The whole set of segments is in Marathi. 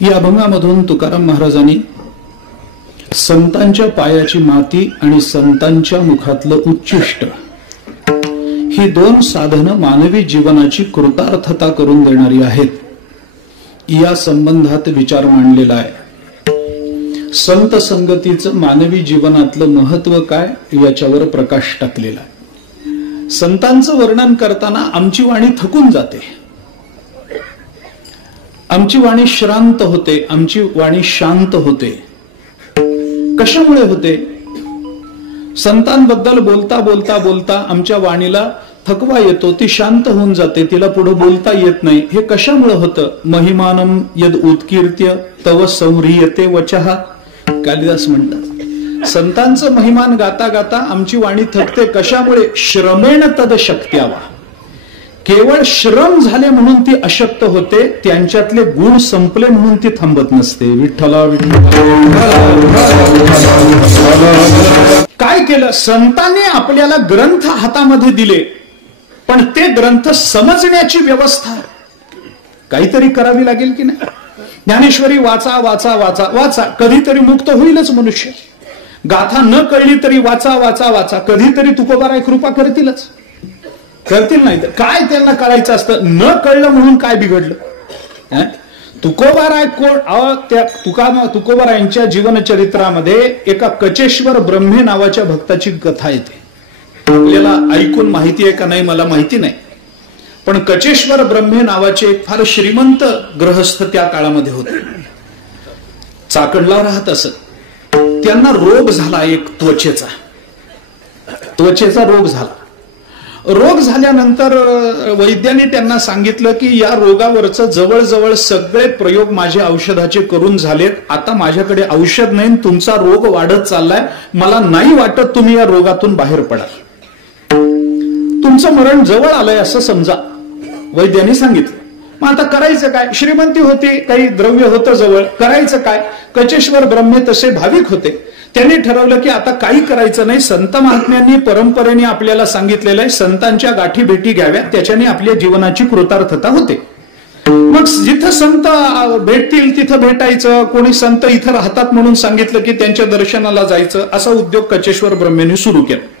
या अभंगामधून तुकाराम महाराजांनी संतांच्या पायाची माती आणि संतांच्या मुखातलं उच्चिष्ट ही दोन साधनं मानवी जीवनाची कृतार्थता करून देणारी आहेत या संबंधात विचार मांडलेला आहे। संत संगतीचं मानवी जीवनातलं महत्व काय याच्यावर प्रकाश टाकलेला आहे। संतांचं वर्णन करताना आमची वाणी थकून जाते, आमची वाणी श्रांत होते, आमची वाणी शांत होते। कशामुळे होते? संतांबद्दल बोलता बोलता बोलता आमच्या वाणीला थकवा येतो, ती शांत होऊन जाते, तिला पुढे बोलता येत नाही। हे कशामुळे होतं? महिमानम यद उत्कीर्त्य तव संह्रियते वचः, कालिदास म्हणतात संतांचं महिमान गाता गाता आमची वाणी थकते। कशामुळे? श्रमेण तद शक्त्यावा, केवळ श्रम झाले म्हणून ती अशक्त होते, त्यांच्यातले गुण संपले म्हणून ती थांबत नसते। विठ्ठला काय केलं? संतांनी आपल्याला ग्रंथ हातामध्ये दिले, पण ते ग्रंथ समजण्याची व्यवस्था काहीतरी करावी लागेल की नाही? ज्ञानेश्वरी वाचा वाचा वाचा वाचा, कधीतरी मुक्त होईलच मनुष्य। गाथा न कळली तरी वाचा वाचा वाचा, कधीतरी तुकोबाराय कृपा करतीलच, करतील नाही तर काय त्यांना कळायचं असतं? न कळलं म्हणून काय बिघडलं? तुकोबाराय कोण? त्या तुकोबारायांच्या जीवनचरित्रामध्ये एका कचेश्वर ब्रह्मे नावाच्या भक्ताची कथा येते। आपल्याला ऐकून माहिती आहे का नाही मला माहिती नाही, पण कचेश्वर ब्रह्मे नावाचे एक फार श्रीमंत गृहस्थ त्या काळामध्ये होते, चाकणला राहत असत। त्यांना रोग झाला, एक त्वचेचा रोग झाला। रोग झाल्यानंतर वैद्यांनी त्यांना सांगितलं की या रोगावरचं जवळजवळ सगळे प्रयोग माझे औषधाचे करून झालेत, आता माझ्याकडे औषध नाही, तुमचा रोग वाढत चाललाय, मला नाही वाटत तुम्ही या रोगातून बाहेर पडाल, तुमचं मरण जवळ आलंय असं समजा, वैद्यांनी सांगितलं। मग आता करायचं काय? श्रीमंती होती, काही द्रव्य होतं जवळ, करायचं काय? कचेश्वर ब्रह्मे तसे भाविक होते, त्यांनी ठरवलं की आता काही करायचं नाही, संत महात्म्यांनी परंपरेने आपल्याला सांगितलेलं आहे संतांच्या गाठी भेटी घ्याव्या, त्याच्याने आपल्या जीवनाची कृतार्थता होते। मग जिथं संत भेटतील तिथं भेटायचं, कोणी संत इथं राहतात म्हणून सांगितलं की त्यांच्या दर्शनाला जायचं, असा उद्योग कचेश्वर ब्रह्मेने सुरू केला।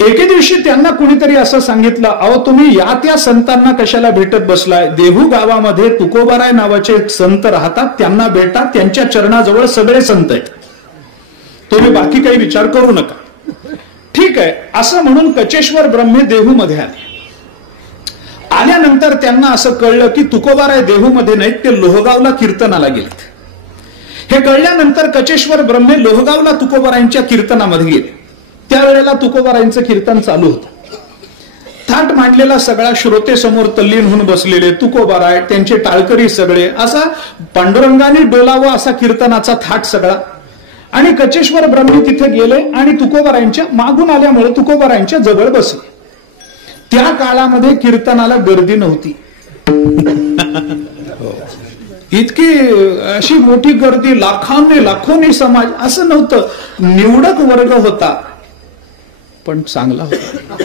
एके दिवशी त्यांना कुणीतरी असं सांगितलं, अहो तुम्ही या त्या संतांना कशाला भेटत बसलाय? देहू गावामध्ये तुकोबाराय नावाचे संत राहतात, त्यांना भेटा, त्यांच्या चरणाजवळ सगळे संत आहेत, तुम्ही बाकी काही विचार करू नका। ठीक आहे असं म्हणून कचेश्वर ब्रह्मे देहू मध्ये आले। आल्यानंतर त्यांना असं कळलं की तुकोबाराय देहू मध्ये नाहीत, ते लोहगावला कीर्तनाला गेलेत। हे कळल्यानंतर कचेश्वर ब्रह्मे लोहगावला तुकोबारायांच्या कीर्तनामध्ये गेले। त्यावेळेला तुकोबारायांचं कीर्तन चालू होतं, थाट मांडलेला सगळा श्रोते समोर तल्लीन होऊन बसलेले तुकोबाराय, त्यांचे टाळकरी सगळे, असा पांडुरंगाने डोलावं असा कीर्तनाचा थाट सगळा। आणि कचेश्वर ब्रह्मे तिथे गेले आणि तुकोबारायांच्या मागून आल्यामुळे तुकोबारायांच्या जवळ बसले। त्या काळामध्ये कीर्तनाला गर्दी नव्हती, इतकी अशी मोठी गर्दी, लाखोनी समाज असं नव्हतं, निवडक वर्ग होता, पण चांगला होता,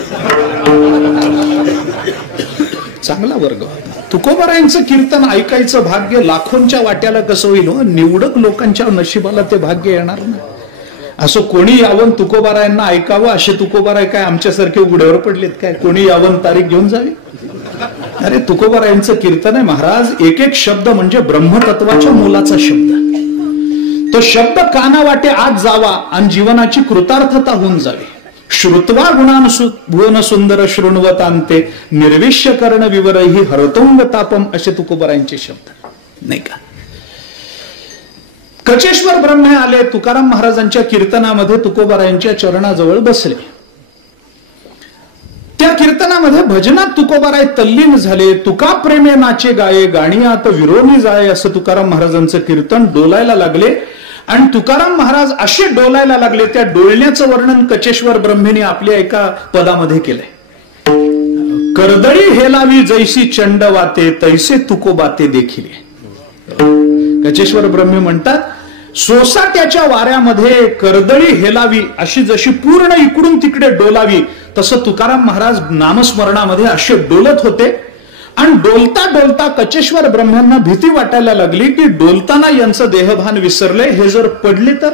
चांगला वर्ग होता। तुकोबारायांचं कीर्तन ऐकायचं भाग्य लाखोंच्या वाट्याला कसं होईल? निवडक लोकांच्या नशिबाला ते भाग्य येणार नाही। असं कोणी यावं तुकोबारायांना ऐकावं, असे तुकोबाराय काय आमच्यासारखे उघड्यावर पडलेत काय? कोणी यावं तारीख घेऊन जावी? अरे तुकोबारायांचं कीर्तन आहे महाराज, एक एक शब्द म्हणजे ब्रह्मतत्वाच्या मोलाचा शब्द, तो शब्द कानावाटे आज जावा आणि जीवनाची कृतार्थता होऊन जावी। श्रुत्वा भुवन सुंदर शृण्वतांते निर्विश्य कर्ण विवरही हरतोंग तापम, असे तुकोबारायांचे शब्द नाही का? कचेश्वर ब्रह्मे आले, तुकाराम महाराजांच्या कीर्तनामध्ये तुकोबारायांच्या चरणाजवळ बसले। त्या कीर्तनामध्ये भजनात तुकोबाराय तल्लीन झाले। तुका प्रेमे नाचे गाये, गाणियात विरोनी जाये, असं तुकाराम महाराजांचं कीर्तन डोलायला लागले। आणि तुकाराम महाराज असे डोलायला लागले, त्या डोलण्याचं वर्णन कचेश्वर ब्रह्मेने आपल्या एका पदामध्ये केलंय। कर्दळी हेलावी जैसी चंड वाते, तैसे तुकोबाते देखिले। कचेश्वर ब्रह्मे म्हणतात, सोसाट्याच्या वाऱ्यामध्ये कर्दळी हेलावी, अशी जशी पूर्ण इकडून तिकडे डोलावी, तसं तुकाराम महाराज नामस्मरणामध्ये असे डोलत होते। आणि डोलता डोलता कचेश्वर ब्रह्मांना भीती वाटायला लागली की डोलताना यांचं देहभान विसरले, हे जर पडले तर.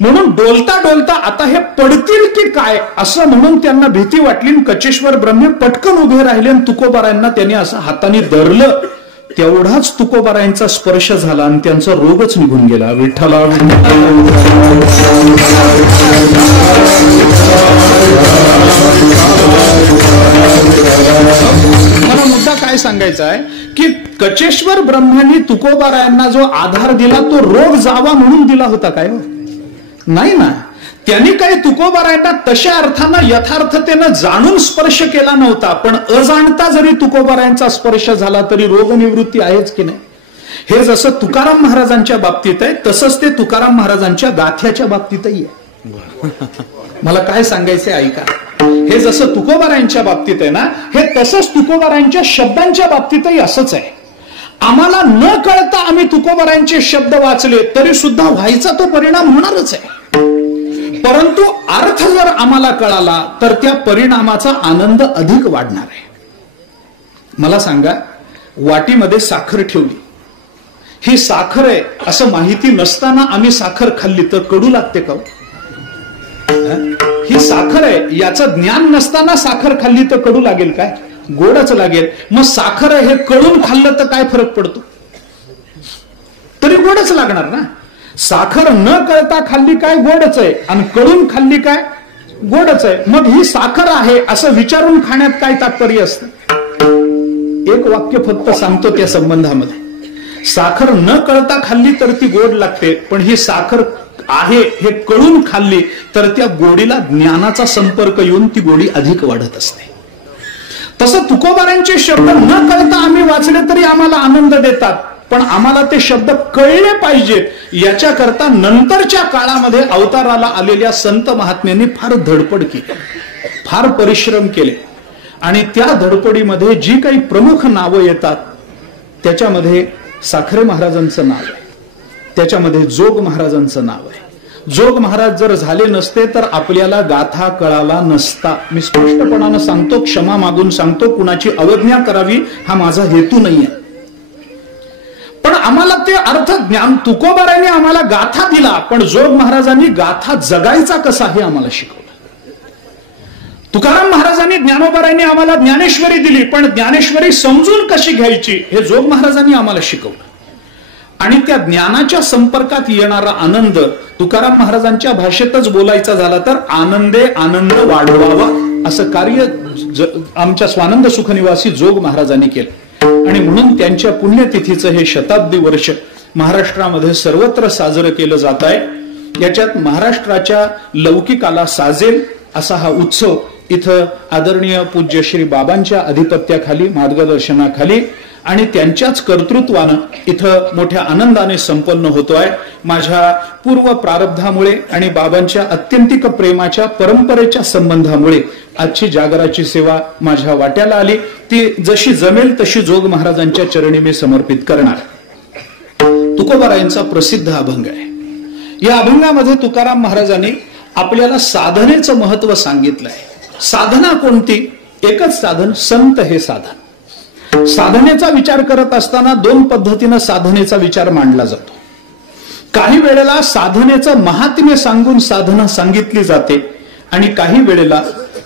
म्हणून डोलता डोलता आता हे पडतील की काय असं म्हणून त्यांना भीती वाटली. कचेश्वर ब्रह्मे पटकन उभे राहिले आणि तुकोबारायांना त्यांनी असं हाताने धरलं. तेवढाच तुकोबारायांचा स्पर्श झाला आणि त्यांचा रोगच निघून गेला. विठ्ठला. मला मुद्दा काय सांगायचा आहे की कचेश्वर ब्रह्मांनी तुकोबारायांना जो आधार दिला तो रोग जावा म्हणून दिला होता काय? नाही ना. त्यांनी काही तुकोबारायांना तशा अर्थानं यथार्थतेनं जाणून स्पर्श केला नव्हता, पण अजाणता जरी तुकोबारायांचा स्पर्श झाला तरी रोगनिवृत्ती आहेच की नाही. हे जसं तुकाराम महाराजांच्या बाबतीत आहे तसंच ते तुकाराम महाराजांच्या गाथ्याच्या बाबतीतही आहे. मला काय सांगायचंय ऐका. हे जसं तुकोबारायांच्या बाबतीत आहे ना, हे तसंच तुकोबारायांच्या शब्दांच्या बाबतीतही असंच आहे. आम्हाला न कळता आम्ही तुकोबारायांचे शब्द वाचले तरी सुद्धा व्हायचा तो परिणाम होणारच आहे. परंतु अर्थ जर आम्हाला कळाला तर त्या परिणामाचा आनंद अधिक वाढणार आहे. मला सांगा, वाटीमध्ये साखर ठेवली, ही साखर आहे असं माहिती नसताना आम्ही साखर खाल्ली तर कडू लागते का? ही साखर आहे याचं ज्ञान नसताना साखर खाल्ली तर कडू लागेल काय? गोडच लागेल. मग साखर आहे हे कळून खाल्लं तर काय फरक पडतो? तरी गोडच लागणार ना. साखर न कळता खाल्ली काय? गोडच आहे. आणि कळून खाल्ली काय? गोडच आहे. मग ही साखर आहे असं विचारून खाण्यात काय तात्पर्य असतं? एक वाक्य फक्त सांगतो त्या संबंधामध्ये. साखर न कळता खाल्ली तर ती गोड लागते, पण ही साखर आहे हे कळून खाल्ली तर त्या गोडीला ज्ञानाचा संपर्क येऊन ती गोडी अधिक वाढत असते. तसं तुकोबारांचे शब्द न कळता आम्ही वाचले तरी आम्हाला आनंद देतात, पण आम्हाला ते शब्द कळले पाहिजेत याच्याकरता नंतरच्या काळामध्ये अवताराला आलेल्या संत महात्म्यांनी फार धडपड केली, फार परिश्रम केले. आणि त्या धडपडीमध्ये जी काही प्रमुख नावं येतात त्याच्यामध्ये साखरे महाराजांचं नाव आहे, त्याच्यामध्ये जोग महाराजांचं नाव आहे. जोग महाराज जर झाले नसते तर आपल्याला गाथा कळाला नसता. मी स्पष्टपणानं सांगतो, क्षमा मागून सांगतो, कुणाची अवज्ञा करावी हा माझा हेतू नाहीये. पण आम्हाला ते अर्थ ज्ञान तुकोबारांनी आम्हाला गाथा दिला, पण जोग महाराजांनी गाथा जगायचा कसा हे आम्हाला शिकवलं. तुकाराम महाराजांनी ज्ञानोबारांनी आम्हाला ज्ञानेश्वरी दिली, पण ज्ञानेश्वरी समजून कशी घ्यायची हे जोग महाराजांनी आम्हाला शिकवलं. आणि त्या ज्ञानाच्या संपर्कात येणारा आनंद तुकाराम महाराजांच्या भाषेतच बोलायचा झाला तर आनंदे आनंद वाढवावा असं कार्य आमच्या स्वानंद सुखनिवासी जोग महाराजांनी केलं. आणि म्हणून त्यांच्या पुण्यतिथीचं हे शताब्दी वर्ष महाराष्ट्रामध्ये सर्वत्र साजरं केलं जात आहे. याच्यात महाराष्ट्राच्या लौकिकाला साजेल असा हा उत्सव इथं आदरणीय पूज्य श्री बाबांच्या अधिपत्याखाली, मार्गदर्शनाखाली आणि त्यांच्याच कर्तृत्वानं इथं मोठ्या आनंदाने संपन्न होतोय. माझ्या पूर्व प्रारब्धामुळे आणि बाबांच्या अत्यंतिक प्रेमाच्या परंपरेच्या संबंधामुळे आजची जागराची सेवा माझ्या वाट्याला आली. ती जशी जमेल तशी जोग महाराजांच्या चरणी मी समर्पित करणार. तुकोबारायांचा प्रसिद्ध अभंग आहे. या अभंगामध्ये तुकाराम महाराजांनी आपल्याला साधनेचं महत्व सांगितलंय. साधना कोणती? एकच साधन, संत हे साधन. साधनेचा विचार करत असताना दोन पद्धतीनं साधनेचा विचार मांडला जातो. काही वेळेला साधनेचं महात्म्य सांगून साधना सांगितली जाते आणि काही वेळेला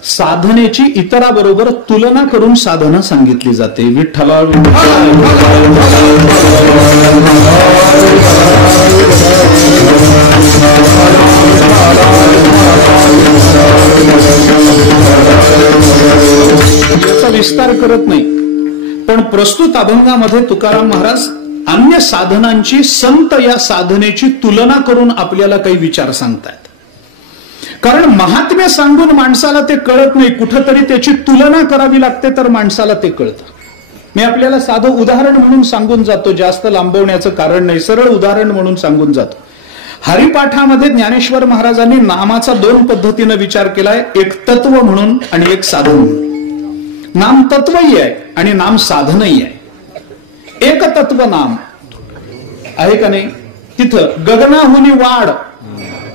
साधनेची इतराबरोबर तुलना करून साधना सांगितली जाते. विठ्ठला याचा विस्तार करत नाही, पण प्रस्तुत अभंगामध्ये तुकाराम महाराज अन्य साधनांची संत या साधनेची तुलना करून आपल्याला काही विचार सांगतात. कारण महात्म्य सांगून माणसाला ते कळत नाही, कुठंतरी त्याची तुलना करावी लागते तर माणसाला ते कळतं. मी आपल्याला साधं उदाहरण म्हणून सांगून जातो, जास्त लांबवण्याचं कारण नाही, सरळ उदाहरण म्हणून सांगून जातो. हरिपाठामध्ये ज्ञानेश्वर महाराजांनी नामाचा दोन पद्धतीने विचार केलाय, एक तत्व म्हणून आणि एक साधन म्हणून. नाम तत्वही आहे आणि नाम साधनही आहे. एक तत्व नाम आहे का नाही? तिथं गगनाहुनी वाढ,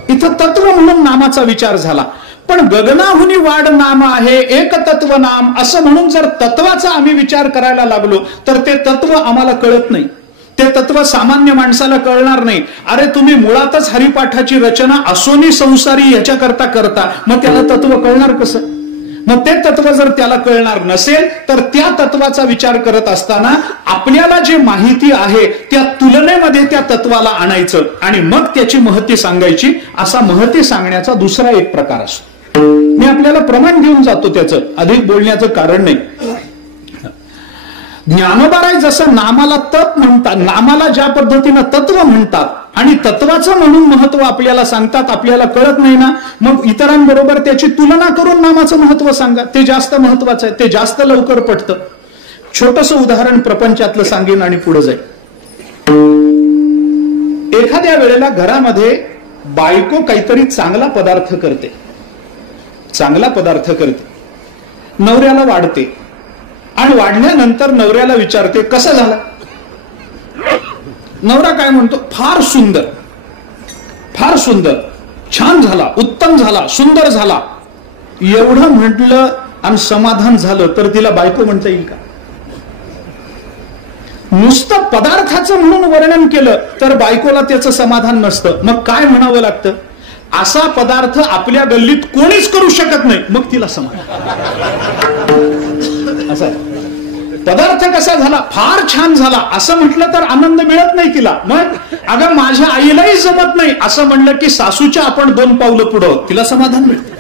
इथं तत्व म्हणून नामाचा विचार झाला. पण गगनाहुनी वाढ नाम आहे, एक तत्व नाम असं म्हणून जर तत्वाचा आम्ही विचार करायला लागलो तर ते तत्व आम्हाला कळत नाही, ते तत्व सामान्य माणसाला कळणार नाही. अरे तुम्ही मुळातच हरिपाठाची रचना असोनी संसारी याच्याकरता करता, मग त्याला तत्व कळणार कसं? मग ते तत्व जर त्याला कळणार नसेल तर त्या तत्वाचा विचार करत असताना आपल्याला जे माहिती आहे त्या तुलनेमध्ये त्या तत्वाला आणायचं आणि मग त्याची महती सांगायची. असा महती सांगण्याचा दुसरा एक प्रकार असतो. मी आपल्याला प्रमाण देऊन जातो, त्याचं अधिक बोलण्याचं कारण नाही. ज्ञानोबाराय जसं नामाला तत्व म्हणतात, नामाला ज्या पद्धतीनं तत्व म्हणतात आणि तत्वाचं म्हणून महत्व आपल्याला सांगतात, आपल्याला कळत नाही ना, मग इतरांबरोबर त्याची तुलना करून नामाचं महत्व सांगा, ते जास्त महत्वाचं आहे, ते जास्त लवकर पटतं. छोटस उदाहरण प्रपंचातलं सांगेन आणि पुढे जाईल. एखाद्या वेळेला घरामध्ये बायको काहीतरी चांगला पदार्थ करते, चांगला पदार्थ करते, नवऱ्याला वाढते आणि वाढल्यानंतर नवऱ्याला विचारते कसा झाला. नवरा काय म्हणतो, फार सुंदर, फार सुंदर, छान झाला, उत्तम झाला, सुंदर झाला. एवढं म्हटलं आणि समाधान झालं तर तिला बायको म्हणता येईल का? नुसतं पदार्थाचं म्हणून वर्णन केलं तर बायकोला त्याचं समाधान नसतं. मग काय म्हणावं लागतं, असा पदार्थ आपल्या गल्लीत कोणीच करू शकत नाही, मग तिला समाधान. असं पदार्थ कसा झाला, फार छान झाला असं म्हटलं तर आनंद मिळत नाही तिला. मग अगं माझ्या आईलाही जमत नाही असं म्हणलं की सासूच्या आपण 2 पावलं पुढं, तिला समाधान मिळतं.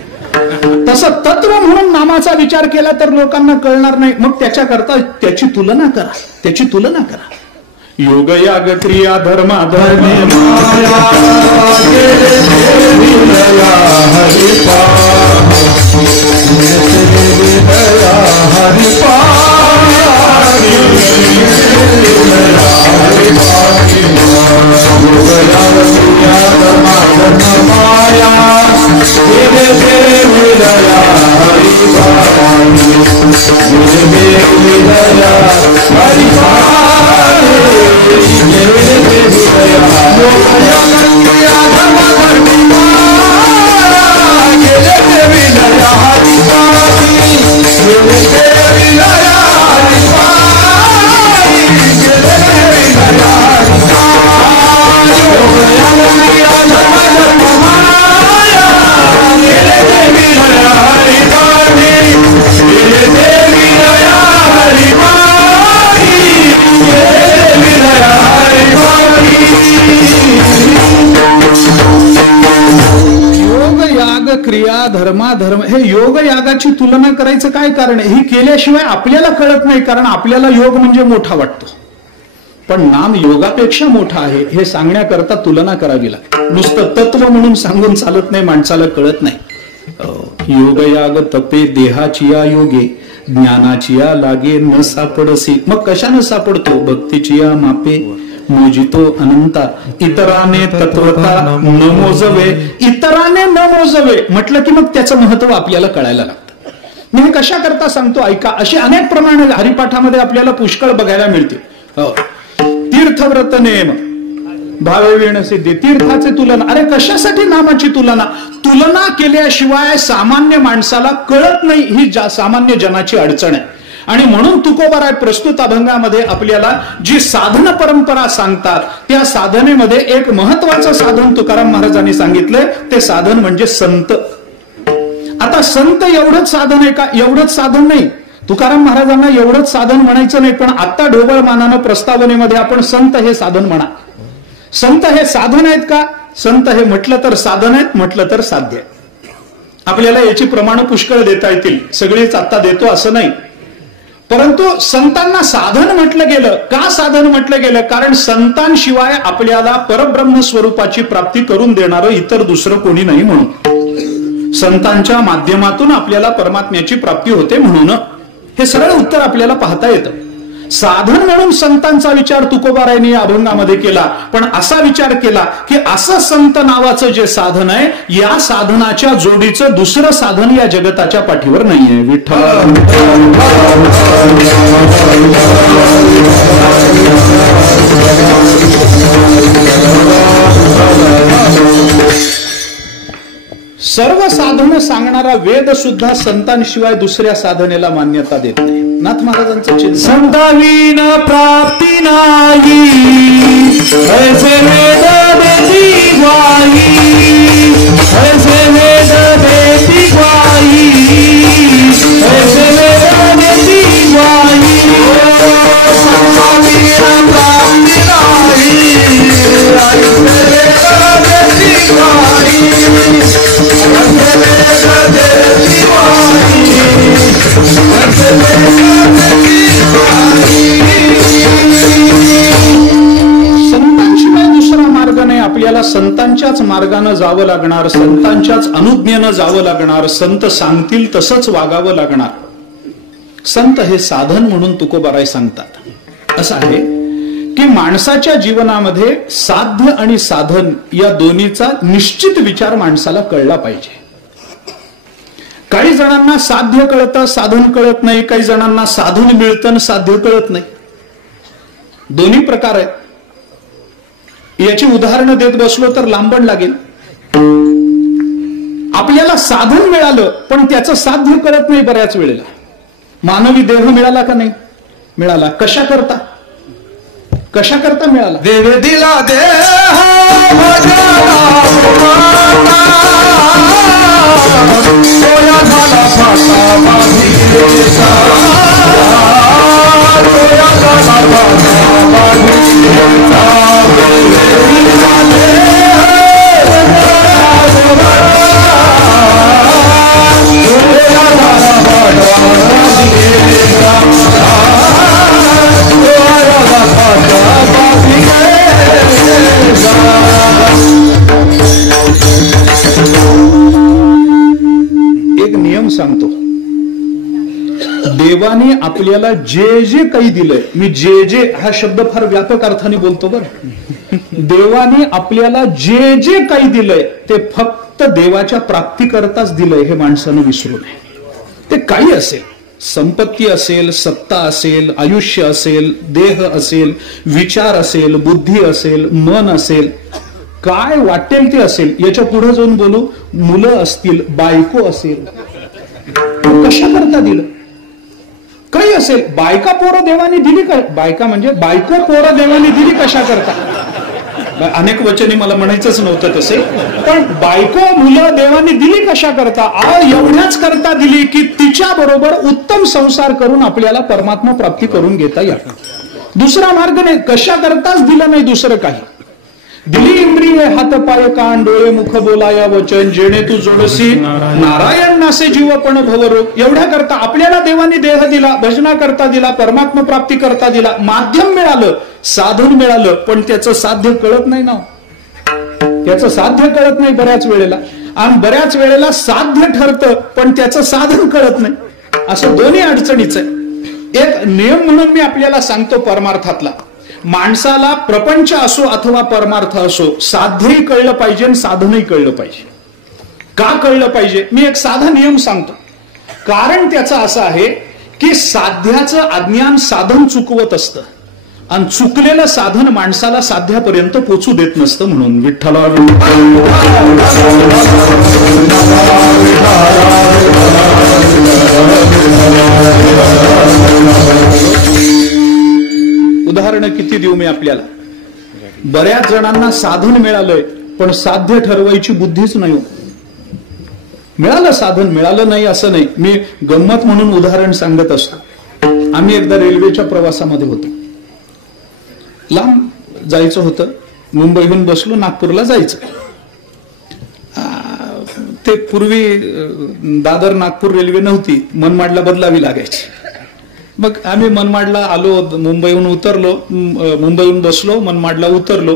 तसं तत्व म्हणून नामाचा विचार केला तर लोकांना कळणार नाही. मग त्याच्याकरता त्याची तुलना करा, त्याची तुलना करा. योग याग क्रिया धर्म धर्मे माया क्रिया धर्माधर्म, हे योग यागाची तुलना करायचं काय कारण आहे? ही केल्याशिवाय आपल्याला कळत नाही, कारण आपल्याला योग म्हणजे मोठा वाटतो, पण नाम योगापेक्षा मोठा आहे हे सांगण्याकरता तुलना करावी लागते. नुसतं तत्व म्हणून सांगून चालत नाही, माणसाला कळत नाही. योग याग तपे देहाचिया योगे, ज्ञानाचिया लागे न सापडसी. मग कशानं सापडतो? भक्तीचिया मापे मोजितो अनंता, इतराने तत्वता न मोजवे. इतराने न मोजवे म्हटलं की मग त्याचं महत्व आपल्याला कळायला लागतं. मी हे कशा करता सांगतो ऐका. अशी अनेक प्रमाणे हरिपाठामध्ये आपल्याला पुष्कळ बघायला मिळते. तीर्थव्रत नेम भावे विण सिद्धी, तीर्थाचे तुलना. अरे कशासाठी नामाची तुलना? तुलना केल्याशिवाय सामान्य माणसाला कळत नाही, ही सामान्य जनाची अडचण आहे. आणि म्हणून तुकोबाराय प्रस्तुत अभंगामध्ये आपल्याला जी साधन परंपरा सांगतात त्या साधनेमध्ये एक महत्वाचं साधन तुकाराम महाराजांनी सांगितलंय, ते साधन म्हणजे संत. आता संत एवढंच साधन आहे का? एवढंच साधन नाही. तुकाराम महाराजांना एवढंच साधन म्हणायचं नाही, पण आता ढोबळमानानं प्रस्तावनेमध्ये आपण संत हे साधन म्हणा. संत हे साधन आहेत का? संत हे म्हटलं तर साधन आहेत, म्हटलं तर साध्य आहे. आपल्याला याची प्रमाण पुष्कळ देता येतील, सगळीच आता देतो असं नाही. परंतु संतांना साधन म्हटलं गेलं का? साधन म्हटलं गेलं कारण संतांशिवाय आपल्याला परब्रह्म स्वरूपाची प्राप्ती करून देणारं इतर दुसरं कोणी नाही, म्हणून संतांच्या माध्यमातून आपल्याला परमात्म्याची प्राप्ती होते म्हणून. हे सरळ उत्तर आपल्याला पाहता येतं. साधन म्हणून संतांचा विचार तुकोबारायांनी या अभंगामध्ये केला, पण असा विचार केला की असं संत नावाचं जे साधन आहे, या साधनाच्या जोडीचं दुसरं साधन या जगताच्या पाठीवर नाहीये. विठ्ठल सर्व साधनं सांगणारा वेद सुद्धा संतांशिवाय दुसऱ्या साधनेला मान्यता देत नाही. नाथ महाराजांचं चिंतन, संताविन प्राप्ती नाही, ऐसे वेद देती ग्वाही, ऐसे वेद देती ग्वाही, ऐसे वेद देती ग्वाही. संताविन प्राप्ती नाही, ऐसे वेद देती ग्वाही, ऐसे वेद देती ग्वाही, ऐसे वेद संतांशिवाय दुसरा मार्ग नाही. आपल्याला संतांच्याच मार्गाने जावं लागणार, संतांच्याच अनुज्ञेनं जावं लागणार, संत सांगतील तसंच वागावं लागणार. संत हे साधन म्हणून तुकोबाराय सांगतात. असं आहे की माणसाच्या जीवनामध्ये साध्य आणि साधन या दोन्हीचा निश्चित विचार माणसाला कळला पाहिजे. काही जणांना साध्य कळतं, साधन कळत नाही. काही जणांना साधन मिळतं आणि साध्य कळत नाही. दोन्ही प्रकार आहेत. याची उदाहरणं देत बसलो तर लांबण लागेल. आपल्याला साधन मिळालं पण त्याचं साध्य कळत नाही. बऱ्याच वेळेला मानवी देह मिळाला का नाही? मिळाला. कशा करता मिळाला? देव दिला देह सोया झाला फाटा बाजीचा, सोया झाला फाटा बाजीचा. एक नियम सांगतो. देवाने आपल्याला जे जे काही दिलंय, मी जे हा शब्द फार व्यापक अर्थाने बोलतो बरं. देवाने आपल्याला जे जे काही दिलंय ते फक्त देवाच्या प्राप्तीकरताच दिलंय हे माणसानं विसरू नये. ते काही असेल, संपत्ती असेल, सत्ता असेल, आयुष्य असेल, देह असेल, विचार असेल, बुद्धी असेल, मन असेल, काय वाटेल ते असेल. याच्या पुढे जाऊन बोलू, मुलं असतील, बायको असेल, कशा करता दिलं? काही असेल. बायका पोरं देवाने दिली का? बायका म्हणजे बायको पोरं देवाने दिली कशा करता? अनेक वचने मला म्हणायचंच नव्हतं तसे, पण बायको मुलं देवाने दिली कशा करता? एवढ्याच करता दिली की तिच्या बरोबर उत्तम संसार करून आपल्याला परमात्मा प्राप्ती करून घेता येईल. दुसरा मार्ग नाही. कशा करताच दिलं नाही दुसरं काही. दिली इंद्रिय हात पाय कान डोळे मुख बोलाया वचन, जेणे तू जोडसी नारायण नासे जीवपण भवरोग. एवढ्या करता आपल्याला देवाने देह दिला, भजना करता दिला, परमात्मा प्राप्ती करता दिला, माध्यम मिळालं, साधन मिळालं, पण त्याचं साध्य कळत नाही ना. त्याचं साध्य कळत नाही बऱ्याच वेळेला. आणि बऱ्याच वेळेला साध्य ठरतं पण त्याचं साधन कळत नाही. असं दोन्ही अडचणीच आहे. एक नियम म्हणून मी आपल्याला सांगतो परमार्थातला, माणसाला प्रपंच असो अथवा परमार्थ असो, साध्यही कळलं पाहिजे आणि साधनही कळलं पाहिजे. का कळलं पाहिजे? मी एक साधा नियम सांगतो. कारण त्याचं असं आहे की साध्याचं अज्ञान साधन चुकवत असतं आणि चुकलेलं साधन माणसाला साध्यापर्यंत पोचू देत नसतं. म्हणून विठ्ठला उदाहरण किती देऊ मी आपल्याला. बऱ्याच जणांना साधन मिळालंय पण साध्य ठरवायची बुद्धीच नाही. मिळालं साधन, मिळालं नाही असं नाही. मी गंमत म्हणून उदाहरण सांगत असतो. आम्ही एकदा रेल्वेच्या प्रवासामध्ये होतो. लांब जायचं होतं. मुंबईहून बसलो, नागपूरला जायचं. ते पूर्वी दादर नागपूर रेल्वे नव्हती, मनमाडला बदलावी लागायची. मग आम्ही मनमाडला आलो, मुंबईहून उतरलो, मुंबईहून बसलो, मनमाडला उतरलो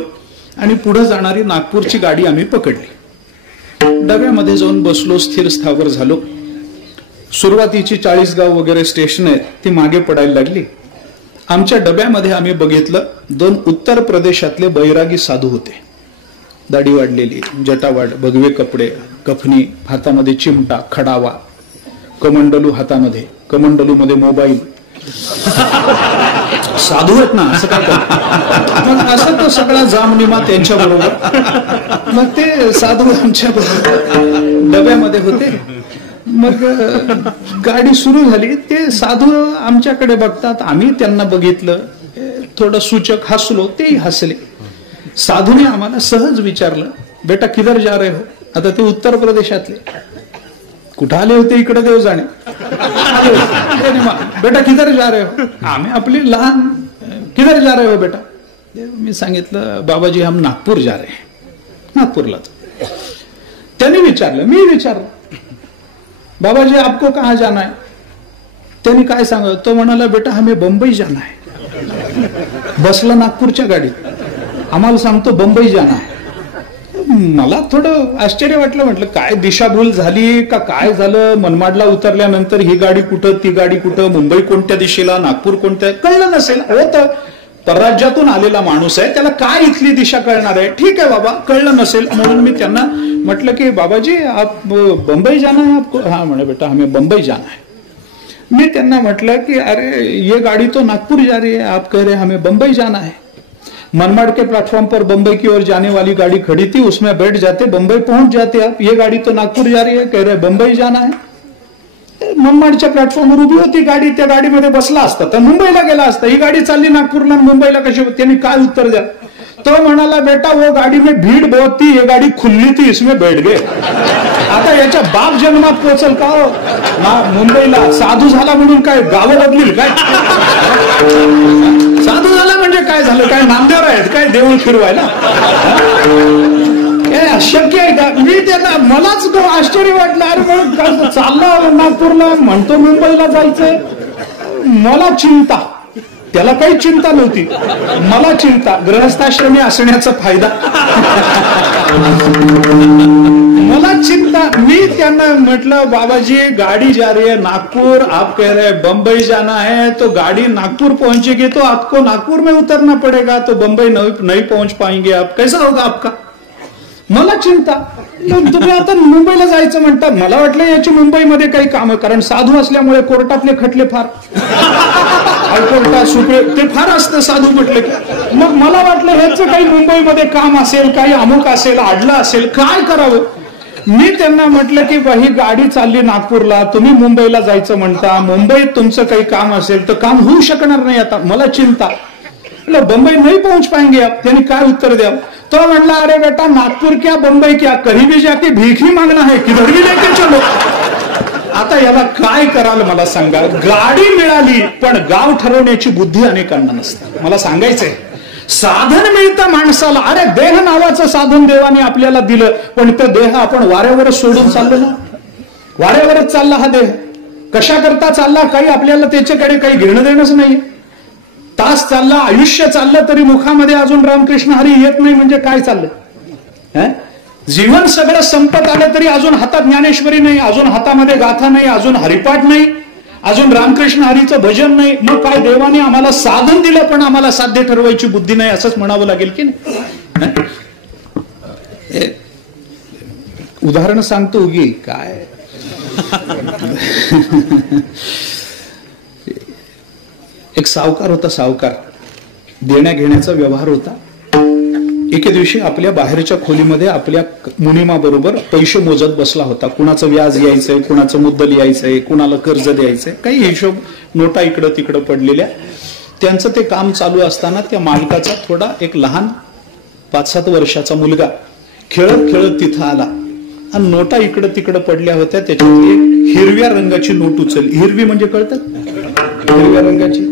आणि पुढे जाणारी नागपूरची गाडी आम्ही पकडली. डब्यामध्ये जाऊन बसलो, स्थिर स्थावर झालो. सुरुवातीची 40 गाव वगैरे स्टेशन आहेत ती मागे पडायला लागली. आमच्या डब्यामध्ये आम्ही बघितलं 2 उत्तर प्रदेशातले बैरागी साधू होते. दाढी वाढलेली, जटावाड, भगवे कपडे, कफनी, हातामध्ये चिमटा, खडावा, कमंडलू हातामध्ये, कमंडलू मध्ये मोबाईल. साधू आहेत ना, असं काय करतात. मग असं तो सगळा जामनिमा त्यांच्या बरोबर. मग ते साधू आमच्या बरोबर डब्यामध्ये होते. मग गाडी सुरू झाली. ते साधू आमच्याकडे बघतात, आम्ही त्यांना बघितलं, थोडं सूचक हसलो, तेही हसले. साधूने आम्हाला सहज विचारलं, बेटा किधर जा रहे हो? आता ते उत्तर प्रदेशातले. कुठं आले होते? इकडे देव जाणे. बेटा किधर जा रहे हो? आम्ही आपली लहान, किधर जा रहे हो बेटा? मी सांगितलं, बाबाजी हम नागपूर जा रहे हैं. नागपूरला. त्यांनी विचारलं, मी विचारलं, बाबाजी आपको कहाँ जाना है? त्यांनी काय सांगत? तो म्हणाला, बेटा हमें बंबई जाना है. बसला नागपूरच्या गाडीत, आम्हाला सांगतो बंबई जाना है. मला थोडं आश्चर्य वाटलं. म्हटलं काय दिशाभूल झाली का काय झालं? मनमाडला उतरल्यानंतर ही गाडी कुठं, ती गाडी कुठं, मुंबई कोणत्या दिशेला, नागपूर कोणत्या, कळलं नसेल. होतं, परराज्यातून आलेला माणूस आहे, त्याला काय इथली दिशा कळणार आहे? ठीक आहे बाबा, कळलं नसेल. म्हणून मी त्यांना म्हटलं की बाबाजी आप बंबई जाना है आपको? हाँ म्हणे, बेटा हमें बंबई जाना है. मी त्यांना म्हटलं की अरे ये गाड़ी तो नागपुर जा रही है, आप कह रहे हैं हमें बंबई जाना है. मनमाड़ के प्लेटफॉर्म पर बंबई की ओर जाने वाली गाड़ी खड़ी थी, उसमें बैठ जाते, बंबई पहुंच जाते आप. ये गाड़ी तो नागपुर जा रही है, कह रहे बंबई जाना है. मनमाडच्या प्लॅटफॉर्मवर उभी होती गाडी, त्या गाडीमध्ये बसला असता तर मुंबईला गेला असता. ही गाडी चालली नागपूरला, मुंबईला कशी? त्यांनी काय उत्तर द्या? तो म्हणाला, बेटा वो गाड़ी में भीड़ बहुत थी, ये गाड़ी खुली थी, इसमें बैठ गए. आता याच्या बाप जन्मात पोचल का हो? मुंबईला साधू झाला म्हणून काय गावं बदलील काय? साधू झाला म्हणजे काय झालं? काय नामदेव आहेत काय देऊळ फिरवायला? शक्य आहे का? मी त्याला, मलाच आश्चर्य वाटलं. अरे मग चालला नागपूरला, म्हणतो मुंबईला जायचंय. मला चिंता, त्याला काही चिंता नव्हती, मला चिंता. गृहस्थाश्रमी असण्याचा फायदा. मला चिंता. मी त्यांना म्हटलं, बाबाजी गाड़ी जा रही है नागपुर, आप कह रहे हैं बंबई जाना है, तो गाड़ी नागपुर पहुंचेगी तो आपको नागपुर में उतरना पड़ेगा, तो बंबई नहीं पहुंच पाएंगे आप, कैसा होगा आपका? मला चिंता. तुम्ही आता मुंबईला जायचं म्हणतात. मला वाटलं याची मुंबईमध्ये काही काम, कारण साधू असल्यामुळे कोर्टातले खटले फार, हायकोर्टात सुप्रीम ते फार असतं साधू म्हटलं की. मग मला वाटलं ह्याचं काही मुंबईमध्ये काम असेल, काही अमुक असेल, आडला असेल, काय करावं? मी त्यांना म्हटलं की ही गाडी चालली नागपूरला, तुम्ही मुंबईला जायचं म्हणता, मुंबईत तुमचं काही काम असेल तर काम होऊ शकणार नाही. आता मला चिंता, बंबई नहीं पहुंच पाएंगे आप. त्यांनी काय उत्तर द्या? तो म्हणला, अरे बेटा नागपूर क्या बंबई क्या, कहीं भी जाके भीख ही मांगना है, किधर भी लेके चलो. आता याला काय कराल मला सांगा? गाडी मिळाली पण गाव ठरवण्याची बुद्धी अनेकांना नसते. मला सांगायचंय, साधन मिळतं माणसाला. अरे देह नावाचं साधन देवाने आपल्याला दिलं, पण तो देह आपण वाऱ्यावरच सोडून चाललो ना. वाऱ्यावरच चालला हा देह. कशा करता चालला काही आपल्याला त्याच्याकडे काही घेणं देणंच नाही. तास चालला, आयुष्य चाललं तरी मुखामध्ये अजून रामकृष्ण हरी येत नाही म्हणजे काय चाललं? जीवन सगळं संपत आलं तरी अजून हातात ज्ञानेश्वरी नाही, अजून हातामध्ये गाथा नाही, अजून हरिपाठ नाही, अजून रामकृष्ण हरीचं भजन नाही. मग काय? देवाने आम्हाला साधन दिलं पण आम्हाला साध्य ठरवायची बुद्धी नाही, असंच म्हणावं लागेल की नाही? उदाहरण सांगतो की काय. एक सावकार होता. सावकार, देण्या घेण्याचा व्यवहार होता. एके दिवशी आपल्या बाहेरच्या खोलीमध्ये आपल्या मुनिमाबरोबर पैसे मोजत बसला होता. कुणाचं व्याज यायचंय, कुणाचं मुद्दल यायचंय, कुणाला कर्ज द्यायचंय, काही हिशोब, नोटा इकडं तिकडं पडलेल्या. त्यांचं ते काम चालू असताना त्या मालकाचा थोडा एक लहान 5-7 वर्षाचा मुलगा खेळत खेळत तिथं आला आणि नोटा इकडं तिकडं पडल्या होत्या. त्याच्यातली एक हिरव्या रंगाची नोट उचलली. हिरवी म्हणजे कळतात? हिरव्या रंगाची.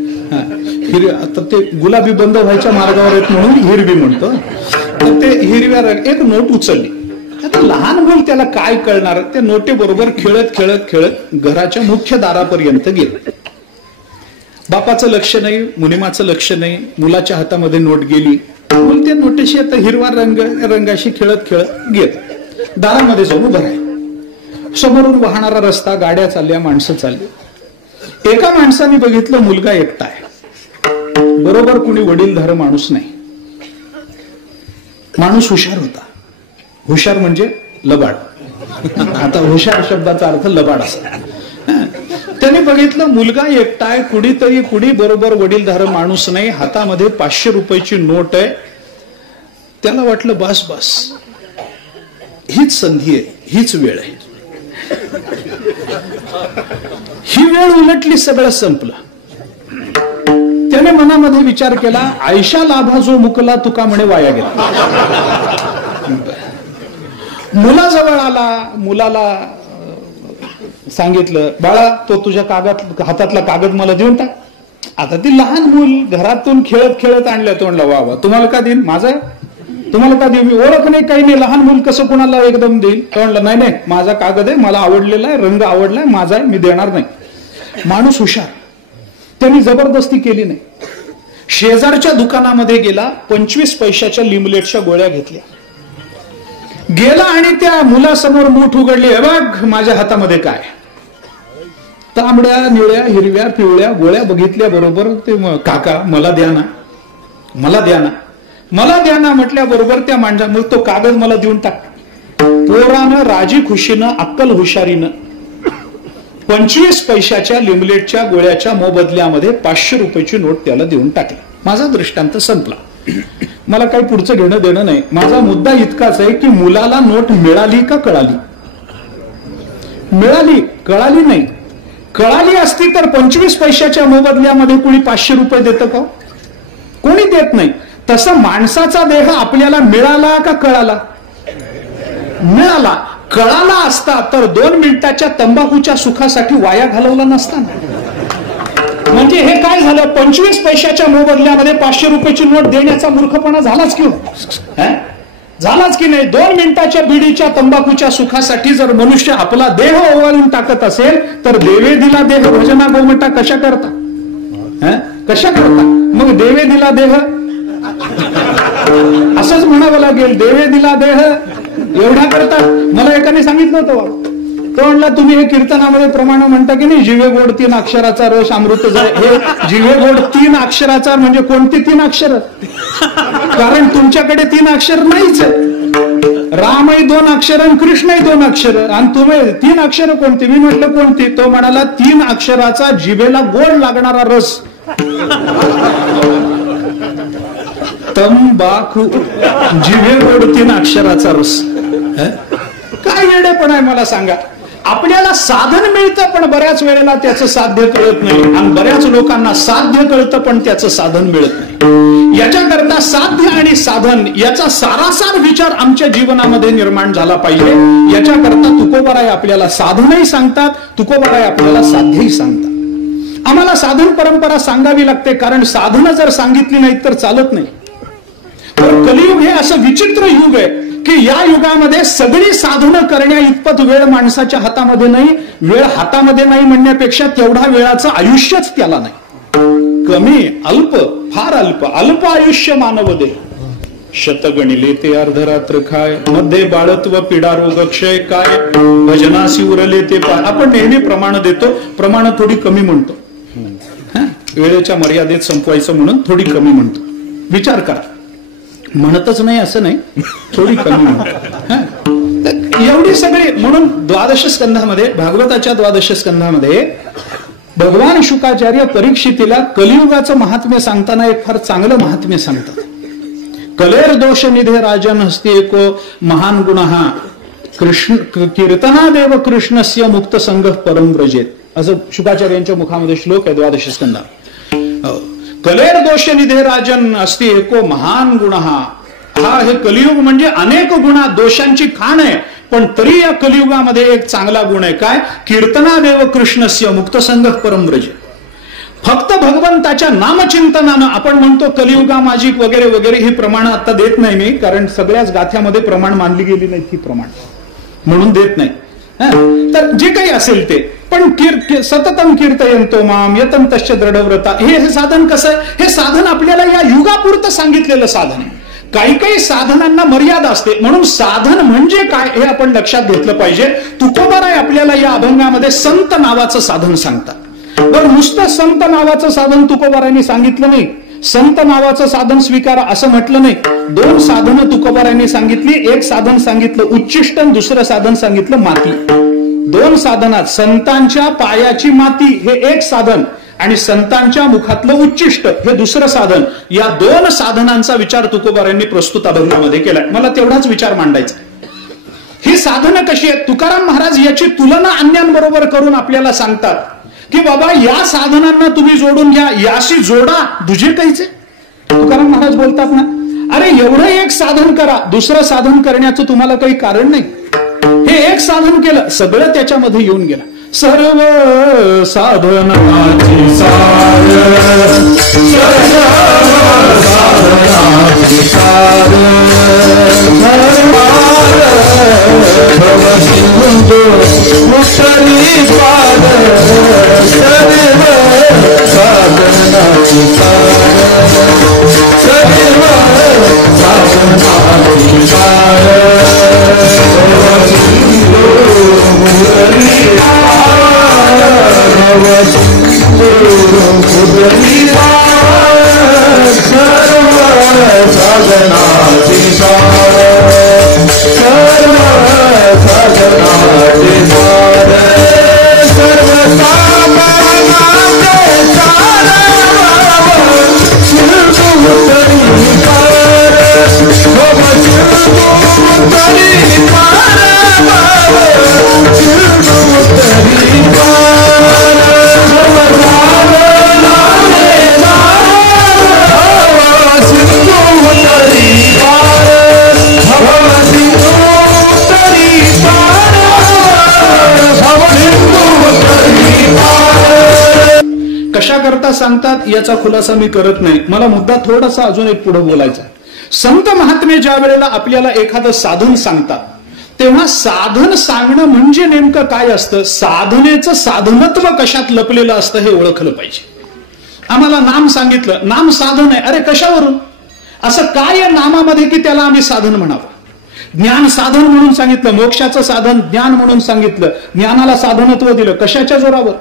आता ते गुलाबी बंद व्हायच्या मार्गावर आहेत म्हणून हिरवी म्हणतो. तर ते हिरव्या रंग एक नोट उचलली. आता लहान मुल त्याला काय कळणार? त्या नोटेबरोबर खेळत खेळत खेळत घराच्या मुख्य दारापर्यंत गेलं. बापाचं लक्ष नाही, मुनिमाचं लक्ष नाही. मुलाच्या हातामध्ये नोट गेली. मुल त्या नोटेशी आता हिरवा रंगाशी खेळत खेळत गेलं. दारामध्ये जाऊन उभं राहिलं. समोरून वाहणारा रस्ता, गाड्या चालल्या, माणसं चालली. एका माणसाने बघितलं मुलगा एकटा आहे. बरोबर कुणी वडीलधार माणूस नाही. माणूस हुशार होता. हुशार म्हणजे लबाड. आता हुशार शब्दाचा अर्थ लबाड असा. त्याने बघितलं मुलगा एकटा आहे, कुणी बरोबर वडीलधार माणूस नाही, हातामध्ये 500 रुपयाची नोट आहे. त्याला वाटलं बस बस, हीच संधी आहे, हीच वेळ आहे. ही वेळ उलटली, सगळं संपलं. त्याने मनामध्ये विचार केला, आयशा लाभा जो मुकला तुका म्हणे वाया गेला. मुलाजवळ आला, मुलाला सांगितलं, बाळा तो तुझ्या हातातला कागद मला देऊन टाक. आता ती लहान मूल घरातून खेळत खेळत आणलं. तो म्हणला, वा वा, तुम्हाला का देईन, माझा आहे, तुम्हाला का देऊ, मी ओळख नाही काही नाही, लहान मूल कसं कोणाला एकदम देईल. तो म्हणला, नाही नाही, माझा कागद आहे, मला आवडलेला आहे, रंग आवडलाय, माझा आहे, मी देणार नाही. माणूस हुशार, त्यांनी जबरदस्ती केली नाही. शेजारच्या दुकानामध्ये गेला, 25 पैशाच्या लिमलेटच्या गोळ्या घेतल्या, गेला आणि त्या मुलासमोर मूठ उघडली. बघ माझ्या हातामध्ये काय, तांबड्या निळ्या हिरव्या पिवळ्या गोळ्या बघितल्या बरोबर ते काका मला द्या ना, मला द्या ना, मला द्या ना म्हटल्याबरोबर त्या माणसा, मग तो कागद मला देऊन टाक. पोरानं राजी खुशीनं अक्कल हुशारीनं 25 पैशाच्या लिमलेटच्या गोळ्याच्या मोबदल्यामध्ये 500 रुपयाची नोट त्याला देऊन टाकली. माझा दृष्टांत संपला. मला काही पुढचं घेणं देणं नाही. माझा मुद्दा इतकाच आहे की मुलाला नोट मिळाली का कळाली? मिळाली, कळाली नाही. कळाली असती तर 25 पैशाच्या मोबदल्यामध्ये कोणी 500 रुपये देतं का? कोणी देत नाही. तसं माणसाचा देह आपल्याला मिळाला का कळाला? मिळाला. कळाला असता तर 2 मिनिटाच्या तंबाखूच्या सुखासाठी वाया घालवला नसता ना. म्हणजे हे काय झालं, 25 पैशाच्या मोबदल्यामध्ये 500 रुपयाची नोट देण्याचा मूर्खपणा झालाच की झालाच की नाही. 2 मिनिटाच्या बिडीच्या तंबाखूच्या सुखासाठी जर मनुष्य आपला देह ओवाळून टाकत असेल तर देवे दिला देह भजना गोमटा कशा करता, कशा करता? मग देवे दिला देह असंच म्हणावं लागेल. देवे दिला देह एवढा करतात. मला एकाने सांगितलं होतं, तो म्हणला तुम्ही हे कीर्तनामध्ये प्रमाण म्हणता की नाही, जिवे गोड 3 अक्षराचा रस अमृत जाय. हे जिवे गोड 3 अक्षराचा म्हणजे कोणती 3 अक्षर? कारण तुमच्याकडे 3 अक्षर नाहीच. रामही 2 अक्षर आणि कृष्णही 2 अक्षर, आणि तुम्ही 3 अक्षर कोणती? मी म्हटलं कोणती? तो म्हणाला 3 अक्षराचा जिभेला गोड लागणारा रस. तंबाखू जिवे गोड 3 अक्षराचा रस. काय येडेपण आहे मला सांगा. आपल्याला साधन मिळतं पण बऱ्याच वेळेला त्याचं साध्य कळत नाही, आणि बऱ्याच लोकांना साध्य कळतं पण त्याचं साधन मिळत नाही. याच्याकरता साध्य आणि साधन याचा सारासार विचार आमच्या जीवनामध्ये निर्माण झाला पाहिजे. याच्याकरता तुकोबाराय आपल्याला साधनही सांगतात, तुकोबाराय आपल्याला साध्यही सांगतात. आम्हाला साधन परंपरा सांगावी लागते, कारण साधनं जर सांगितली नाहीत तर चालत नाही. कलियुग हे असं विचित्र युग आहे की या युगामध्ये सगळी साधनं करण्या इतपत वेळ माणसाच्या हातामध्ये नाही. वेळ हातामध्ये नाही म्हणण्यापेक्षा तेवढा वेळाचं आयुष्यच त्याला नाही. कमी, अल्प, फार अल्प, अल्प आयुष्य मानव दे. शतगणिले ते अर्धरात्र खाय, मध्ये बाळत्व पीडा रोग क्षय काय, भजनासी उरले ते पाय. आपण नेहमी प्रमाण देतो, प्रमाण थोडी कमी म्हणतो. वेळेच्या मर्यादेत संपवायचं म्हणून थोडी कमी म्हणतो. विचार करा, म्हणतच नाही असं नाही, थोडी कमी म्हणतो. एवढी सगळी म्हणून 12 स्कंधामध्ये, भागवताच्या 12 स्कंधामध्ये भगवान शुकाचार्य परीक्षितीला कलियुगाचं महात्म्य सांगताना एक फार चांगलं महात्म्य सांगतात. कलेर दोष निधे राजन हस्ती एको महान गुण हा कृष्ण कीर्तनादेव कृष्णस्य मुक्त संघ परम व्रजेत, असं शुकाचार्यांच्या मुखामध्ये श्लोक आहे 12 स्कंधात. कलेर दोष निधे राजन असती एको महान गुण हा. हे कलियुग म्हणजे अनेक गुणा दोषांची खाण आहे, पण तरी या कलियुगामध्ये एक चांगला गुण आहे. काय? कीर्तनादेव कृष्णस्य मुक्त संघ परम व्रजे. फक्त भगवंताच्या नामचिंतनानं. आपण म्हणतो कलियुगा माजिक वगैरे वगैरे ही प्रमाण आता देत नाही मी, कारण सगळ्याच गाथ्यामध्ये प्रमाण मानली गेली नाही ही प्रमाण, म्हणून देत नाही. तर जे काही असेल ते, पण सततम कीर्तयंतो माम यतम तश्च दृढव्रता. हे साधन कसं? हे साधन आपल्याला या युगापुरतं सांगितलेलं साधन आहे. काही काही साधनांना मर्यादा असते, म्हणून साधन म्हणजे काय हे आपण लक्षात घेतलं पाहिजे. तुकोबाराय आपल्याला या अभंगामध्ये संत नावाचं साधन सांगतात. बरं, नुसतं संत नावाचं साधन तुकोबारायांनी सांगितलं नाही. संत नावाचं साधन स्वीकारा असं म्हटलं नाही. 2 साधनं तुकोबारायांनी सांगितली. एक साधन सांगितलं उच्चिष्ट, दुसरं साधन सांगितलं माती. 2 साधनात संतांच्या पायाची माती हे एक साधन, आणि संतांच्या मुखातलं उच्चिष्ट हे दुसरं साधन. या 2 साधनांचा विचार तुकोबारायांनी प्रस्तुत अभंगामध्ये केलाय. मला तेवढाच विचार मांडायचा. ही साधनं कशी आहेत? तुकाराम महाराज याची तुलना अन्यांबरोबर करून आपल्याला सांगतात की बाबा या साधनांना तुम्ही जोडून घ्या, याशी जोडा दुजे काहीचे. तुकाराम महाराज बोलतात ना, अरे एवढं एक साधन करा, दुसरं साधन करण्याचं तुम्हाला काही कारण नाही. हे एक साधन केलं, सगळं त्याच्यामध्ये येऊन गेलं. सर्व साधनाची सार, कशाकरता सांगतात याचा खुलासा मी करत नाही. मला मुद्दा थोडासा अजून एक पुढे बोलायचा. संत महात्मे ज्या वेळेला आपल्याला एखादं साधन सांगतात तेव्हा साधन सांगणं म्हणजे नेमकं काय असतं, साधनेचं साधनत्व कशात लपलेलं असतं हे ओळखलं पाहिजे. आम्हाला नाम सांगितलं, नाम साधन आहे, अरे कशावरून, असं काय आहे नामामध्ये की त्याला आम्ही साधन म्हणावं. ज्ञान साधन म्हणून सांगितलं, मोक्षाचं साधन ज्ञान म्हणून सांगितलं, ज्ञानाला साधनत्व दिलं, कशाच्या जोरावर.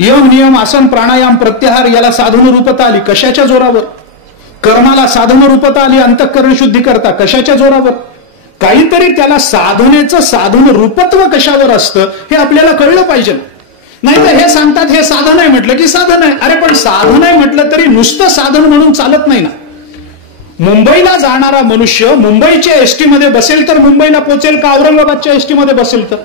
यम नियम आसन प्राणायाम प्रत्याहार याला साधन रूपता आली, कशाच्या जोरावर. कर्माला साधन रूपता आली अंतःकरण शुद्धी करता, कशाच्या जोरावर. काहीतरी त्याला साधनेचं साधन रूपत्व कशावर असतं हे आपल्याला कळलं पाहिजे. नाही तर हे सांगतात हे साधन आहे म्हटलं की साधन आहे. अरे पण साधन आहे म्हटलं तरी नुसतं साधन म्हणून चालत नाही ना. मुंबईला जाणारा मनुष्य मुंबईच्या एसटी मध्ये बसेल तर मुंबईला पोहोचेल का औरंगाबादच्या एसटी मध्ये बसेल तर.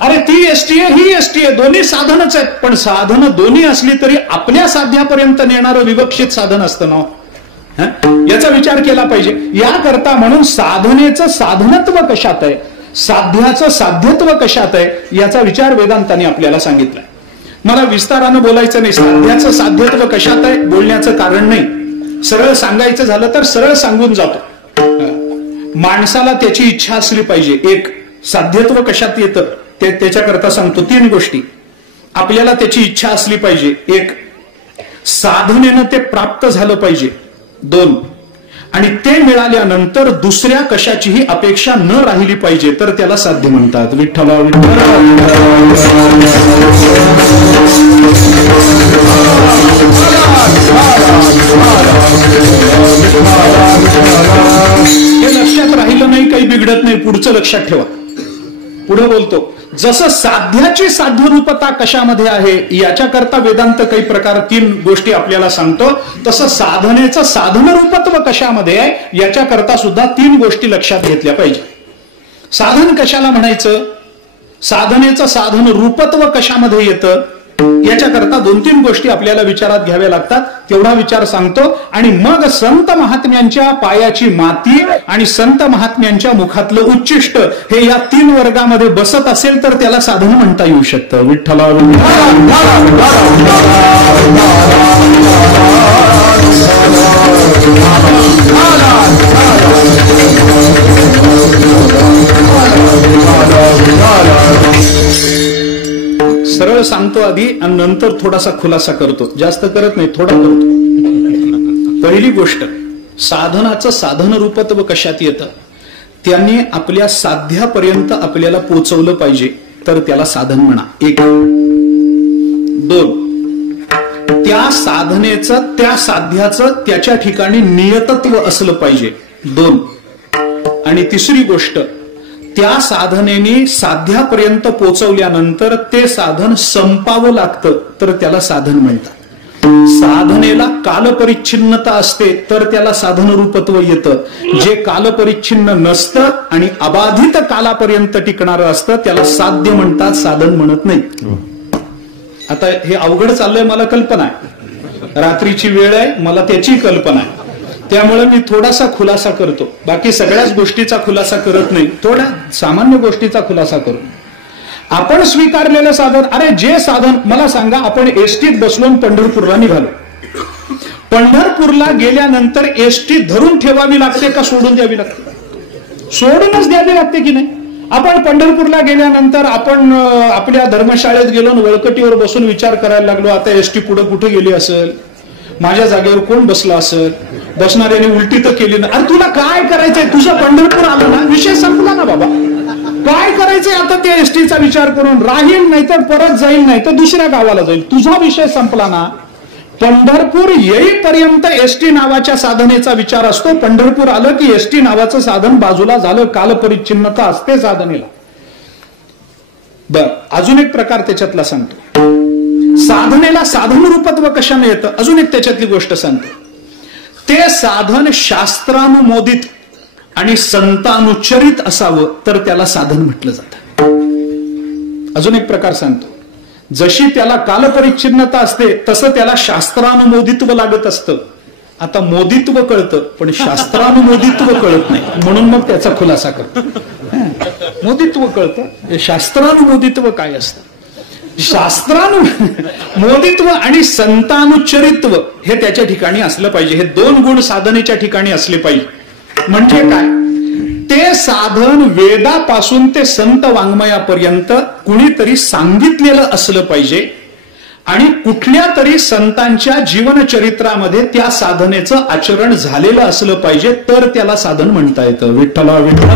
अरे ती एसटी आहे ही एसटी आहे, दोन्ही साधनच आहेत, पण साधनं दोन्ही असली तरी आपल्या साध्यापर्यंत नेणारं विवक्षित साधन असतं ना. याचा विचार केला पाहिजे. याकरता म्हणून साधनेचं साधनत्व कशात आहे, साध्याचं साध्यत्व कशात आहे याचा विचार वेदांताने आपल्याला सांगितलाय. मला विस्तारानं बोलायचं नाही, साध्याचं साध्यत्व कशात आहे बोलण्याचं कारण नाही. सरळ सांगायचं झालं तर सरळ सांगून जातो. माणसाला त्याची इच्छा असली पाहिजे. एक साध्यत्व कशात येतं त्याच्याकरता सांगतो. तीन गोष्टी आपल्याला त्याची इच्छा असली पाहिजे. एक साधनेनं ते प्राप्त झालं पाहिजे. दोन आणि ते मिळाल्यानंतर दुसऱ्या कशाचीही अपेक्षा न राहिली पाहिजे तर त्याला साध्य म्हणतात. विठ्ठला हे लक्षात राहिलं नाही काही बिघडत नाही, पुढचं लक्षात ठेवा. पुढे बोलतो जसं साध्याची साध्यरूपता कशामध्ये आहे याच्याकरता वेदांत काही प्रकार तीन गोष्टी आपल्याला सांगतो, तसं साधनेचं साधनरूपत्व कशामध्ये आहे याच्याकरता सुद्धा तीन गोष्टी लक्षात घेतल्या पाहिजे. साधन कशाला म्हणायचं, साधनेचं साधन रूपत्व कशामध्ये येतं याच्याकरता दोन तीन गोष्टी आपल्याला विचारात घ्याव्या लागतात. तेवढा विचार सांगतो आणि मग संत महात्म्यांच्या पायाची माती आणि संत महात्म्यांच्या मुखातलं उच्चिष्ट हे या तीन वर्गामध्ये बसत असेल तर त्याला साधन म्हणता येऊ शकतं. विठ्ठला सरळ सांगतो आधी आणि नंतर थोडासा खुलासा करतो. जास्त करत नाही, थोडा करतो. पहिली गोष्ट, साधनाचं साधन रूपत्व कशात येतं, त्यांनी आपल्या साध्यापर्यंत आपल्याला पोचवलं पाहिजे तर त्याला साधन म्हणा. एक. दोन, त्या साधनेचं त्या साध्याचं त्याच्या ठिकाणी नियतत्व असलं पाहिजे. दोन. आणि तिसरी गोष्ट, त्या साधनेने साध्यापर्यंत पोचवल्यानंतर ते साधन संपावं लागतं तर त्याला साधन म्हणतात. साधनेला कालपरिच्छिन्नता असते तर त्याला साधन रूपत्व येतं. जे कालपरिच्छिन्न नसतं आणि अबाधित कालापर्यंत टिकणारं असतं त्याला साध्य म्हणतात, साधन म्हणत नाही. आता हे अवघड चाललंय मला कल्पना आहे, रात्रीची वेळ आहे मला त्याची कल्पना आहे, त्यामुळे मी थोडासा खुलासा करतो. बाकी सगळ्याच गोष्टीचा खुलासा करत नाही, थोड्या सामान्य गोष्टीचा खुलासा करू. आपण स्वीकारलेलं साधन, अरे जे साधन मला सांगा, आपण एसटीत बसलो पंढरपूरला निघालो. पंढरपूरला गेल्यानंतर एसटी धरून ठेवावी लागते का सोडून द्यावी लागते? सोडूनच द्यावी लागते की नाही? आपण पंढरपूरला गेल्यानंतर आपण आपल्या धर्मशाळेत गेलो, वळकटीवर बसून विचार करायला लागलो, आता एसटी पुढे कुठे गेली असेल, माझ्या जागेवर कोण बसला असेल, बसणाऱ्याने उलटी तर केली ना. अरे तुला काय करायचंय, तुझं पंढरपूर आलं ना, विषय संपला ना बाबा. काय करायचंय आता त्या एसटीचा विचार करून? राहील नाही तर परत जाईल, नाही तर दुसऱ्या गावाला जाईल, तुझा विषय संपला ना. पंढरपूर येईपर्यंत एसटी नावाच्या साधनेचा विचार असतो. पंढरपूर आलं की एसटी नावाचं साधन बाजूला झालं, कालपरिच्छिन्नता असते साधनेला. बर, अजून एक प्रकार त्याच्यातला सांगतो. साधनेला साधन रूपत्व कशाने येतं, अजून एक त्याच्यातली गोष्ट सांगतो. ते साधन शास्त्रानुमोदित आणि संतानुचरित असावं तर त्याला साधन म्हटलं जातं. अजून एक प्रकार सांगतो. जशी त्याला कालपरिच्छिन्नता असते तसं त्याला शास्त्रानुमोदित्व लागत असतं. आता मोदित्व कळतं पण शास्त्रानुमोदित्व कळत नाही, म्हणून मग त्याचा खुलासा करतो. मोदित्व कळतं, शास्त्रानुमोदित्व काय असतं? शास्त्रानुमोदित्व आणि संतानुचरित्व हे त्याच्या ठिकाणी असलं पाहिजे. हे दोन गुण साधनेच्या ठिकाणी असले पाहिजे. म्हणजे काय? ते साधन वेदापासून ते संत वाङ्मयापर्यंत कुणीतरी सांगितलेलं असलं पाहिजे आणि कुठल्या तरी संतांच्या जीवनचरित्रामध्ये त्या साधनेचं आचरण झालेलं असलं पाहिजे तर त्याला साधन म्हणता येतं. विठ्ठला विठ्ठला.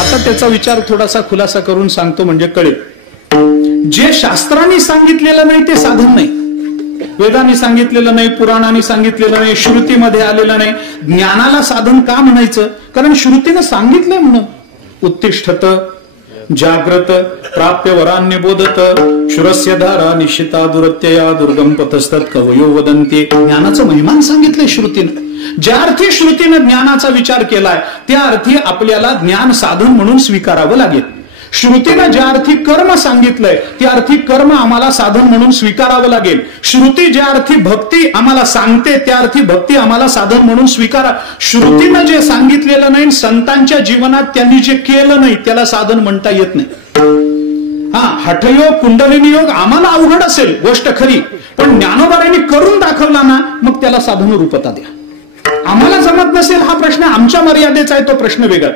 आता त्याचा विचार थोडासा खुलासा करून सांगतो म्हणजे कळेल. जे शास्त्रांनी सांगितलेलं नाही ते साधन नाही. वेदांनी सांगितलेलं नाही, पुराणांनी सांगितलेलं नाही, श्रुतीमध्ये आलेलं नाही. ज्ञानाला साधन का म्हणायचं? कारण श्रुतीनं सांगितलंय म्हणून. उत्तिष्ठत जाग्रत प्राप्य वरान्य बोधत शुरस्य धारा निश्चिता दुरत्यया दुर्गम पथस्तत कवयो वदन्ति. ज्ञानाचं महिमान सांगितलंय श्रुतीनं. ज्या अर्थी श्रुतीनं ज्ञानाचा विचार केलाय त्या अर्थी आपल्याला ज्ञान साधन म्हणून स्वीकारावं लागेल. श्रुतीनं ज्या अर्थी कर्म सांगितलंय त्या अर्थी कर्म आम्हाला साधन म्हणून स्वीकारावं लागेल. श्रुती ज्या अर्थी भक्ती आम्हाला सांगते त्या अर्थी भक्ती आम्हाला साधन म्हणून स्वीकारा. श्रुतीनं जे सांगितलेलं नाही, संतांच्या जीवनात त्यांनी जे केलं नाही त्याला साधन म्हणता येत नाही. हठयोग कुंडलिनी योग आम्हाला अवघड असेल गोष्ट खरी, पण ज्ञानोबारांनी करून दाखवला ना मग त्याला साधन रूपता द्या. आम्हाला जमत नसेल हा प्रश्न आमच्या मर्यादेचा आहे, तो प्रश्न वेगळा.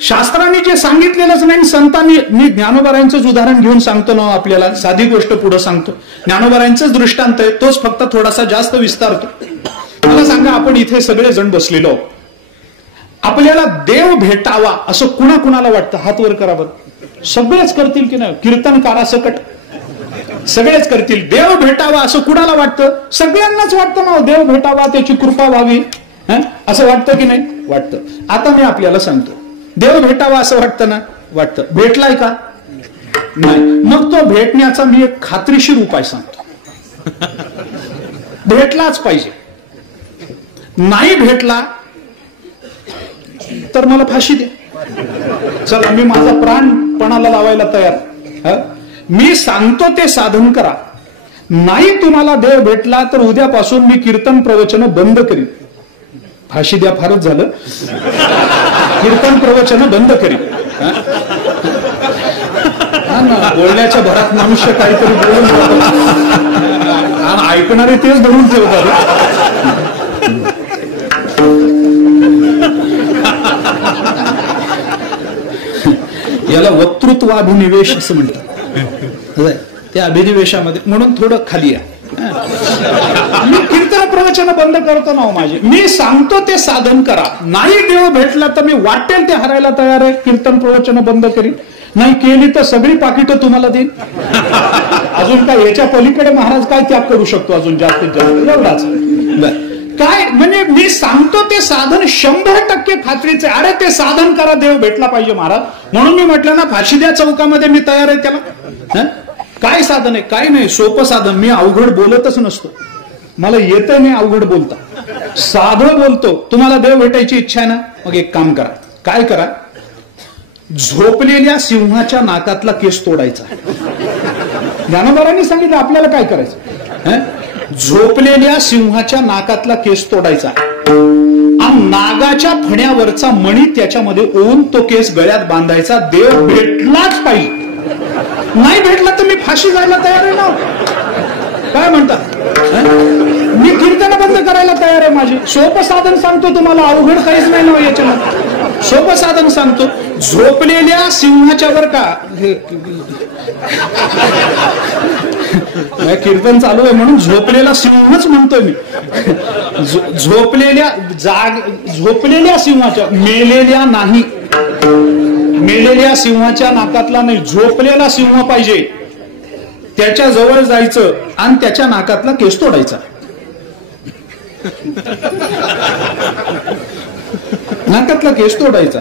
शास्त्रांनी जे सांगितलेलंच नाही, संतांनी, मी ज्ञानोबारांचंच उदाहरण घेऊन सांगतो ना आपल्याला, साधी गोष्ट पुढे सांगतो. ज्ञानोबारांचंच दृष्टांत आहे, तोच फक्त थोडासा जास्त विस्तारतो. मला सांगा, आपण इथे सगळे जण बसलेलो, आपल्याला देव भेटावा असं कुणाकुणाला वाटतं? हात वर करा बरं. सगळेच करतील की नाही? कीर्तनकारासकट सगळेच करतील. देव भेटावा असं कुणाला वाटतं? सगळ्यांनाच वाटतं ना, देव भेटावा, त्याची कृपा व्हावी, असं वाटतं की नाही? वाटतं. आता मी आपल्याला सांगतो, देव भेटावा असं वाटतं ना? वाटतं. भेटलाय का? नाही. मग तो भेटण्याचा मी एक खात्रीशीर उपाय सांगतो. भेटलाच पाहिजे. नाही भेटला तर मला फाशी दे. चला, मी माझा प्राण पणाला लावायला तयार. मी सांगतो ते साधन करा. नाही तुम्हाला देव भेटला तर उद्यापासून मी कीर्तन प्रवचन बंद करीन. फाशी द्या, फारच झालं. कीर्तन प्रवचन बंद करीन. बोलण्याच्या भरात मनुष्य काहीतरी बोलून ऐकणारे तेच धरून ठेवतात. याला वक्तृत्वाभिनिवेश असं म्हणतात. त्या अभिनिवेशामध्ये म्हणून थोडं खाली आहे. मी कीर्तन प्रवचन बंद करतो ना माझे. मी सांगतो ते साधन करा. नाही देव भेटला तर मी वाटेल ते हरायला तयार आहे. कीर्तन प्रवचन बंद करीन. नाही केली तर सगळी पाकिटं तुम्हाला देईन. अजून काय याच्या पलीकडे महाराज काय त्याग करू शकतो? अजून जास्तीत जास्त एवढाच. काय म्हणजे मी सांगतो ते साधन 100% खात्रीचे. अरे ते साधन करा, देव भेटला पाहिजे महाराज. म्हणून मी म्हटलं ना, फाशी द्या चौकामध्ये मी तयार आहे त्याला. काय साधन आहे? काय नाही, सोपं साधन. मी अवघड बोलतच नसतो, मला येतं नाही अवघड बोलता, साधं बोलतो. तुम्हाला देव भेटायची इच्छा आहे ना, मग एक काम करा. काय करा? झोपलेल्या सिंहाच्या नाकातला केस तोडायचा. ज्ञानोबारांनी सांगितलं आपल्याला काय करायचं. झोपलेल्या सिंहाच्या नाकातला केस तोडायचा आणि नागाच्या फण्यावरचा मणी त्याच्यामध्ये ओवून तो केस गळ्यात बांधायचा. देव भेटलाच पाहिजे. नाही भेटला तर मी फाशी जायला तयार आहे ना. काय म्हणतात? मी कीर्तन बंद करायला तयार आहे माझी. सोपं साधन सांगतो तुम्हाला, अवघड काहीच नाही ना याच्यामध्ये. सोपं साधन सांगतो. झोपलेल्या सिंहाच्या वर का कीर्तन चालू आहे म्हणून झोपलेला सिंहच म्हणतोय मी. झोपलेल्या सिंहाच्या, मेलेल्या नाही, मेलेल्या सिंहाच्या नाकातला नाही, झोपलेला सिंह पाहिजे. त्याच्या जवळ जायचं आणि त्याच्या नाकातला केस तोडायचा. नाकातला केस तोडायचा.